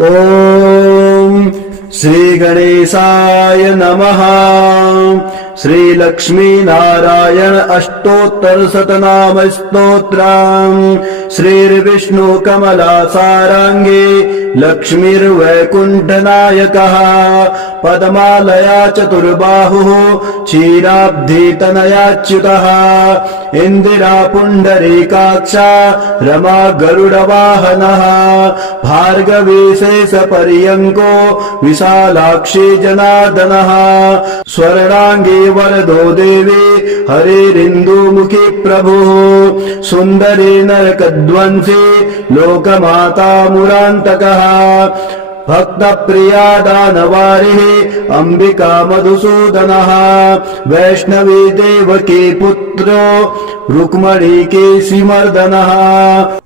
ॐ श्री गणेशाय नमः। श्री लक्ष्मी नारायण अष्टोत्तर शतनाम स्तोत्रम्। श्रीर्विष्णु कमला सारांगे लक्ष्मीर्वैकुंठ नायकः। पद्मालया चतुर्बाहुः क्षीराब्धि तनयाच्युतः। इंदिरा पुंडरीकाक्षा रमा गरुडवाहनः। भार्गवी शेषपर्यंको विशालाक्षी जनार्दनः। स्वर्णांगी वरदो देवी हरिरिन्दुमुखी प्रभुः। सुन्दरी नरकध्वंसी लोकमाता मुरान्तकः। भक्त प्रिया दानवारिः अंबिका मधुसूदनः। वैष्णवी देवकी पुत्रो रुक्मणी केशिमर्दनः।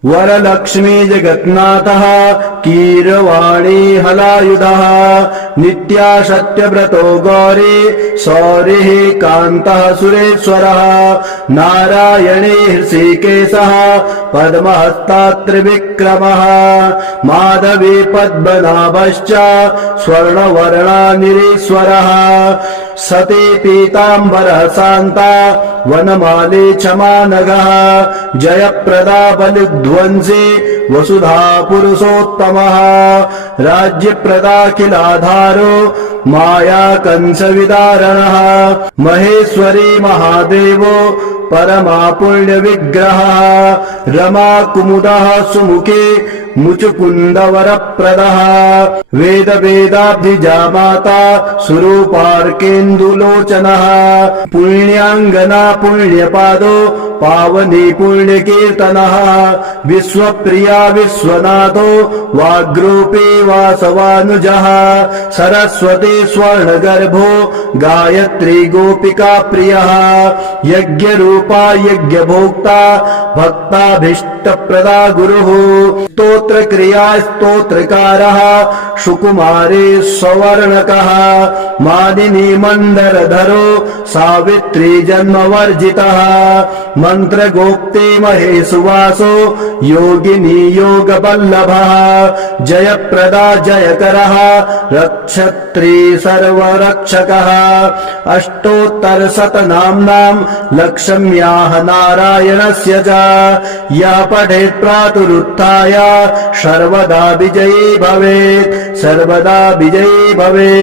वरलक्ष्मी जगन्नाथः कीरवाणी हलायुधः। नित्या सत्यव्रतो गौरी सौरिः कान्तः सुरेश्वरः। नारायणी हृषिकेशः पद्महस्ता त्रिविक्रमः। माधवी पद्मनाभश्च स्वर्णवर्णा निरीश्वरः। सती पीताम्बरः शान्ता वनमाली क्षमानघः। जयप्रदा बलिध्वंसी वसुधा पुरुषोत्तमः। राज्यप्रदाखिलाधारो माया कंसविदारणः। महेश्वरी महादेवो परमा पुण्य विग्रहः। रमा कुमुदः सुमुखे मुचुकुन्दवरप्रदः। वेद वेदाब्धिजा माता सुरूपार्केन्दुलोचनः। पुण्याङ्गना पुण्यपादो पावनी पुण्यकीर्तनः। विश्वप्रिया विश्वनाथो वाग्रूपी वासवानुजः। सरस्वती स्वर्णगर्भो गायत्री गोपिका प्रियः। यज्ञरूपा यज्ञभोक्ता भक्ताभीष्टप्रदा गुरुः। स्तोत्रक्रिया स्तोत्रकारः सुकुमारी सवर्णकः। मानिनी मन्दरधरो सावित्री जन्मवर्जितः। मन्त्रगोप्ते महेशुवासो योगिनी योगवल्लभः। जयप्रदा जयकरः रक्षत्री सर्वरक्षकः। अष्टोत्तरशतनाम्नां लक्ष्म्याः नारायणस्य च यः पठेत् प्रातरुत्थाय सर्वदा विजयी भवेत्। सर्वदा विजयी भवेत्।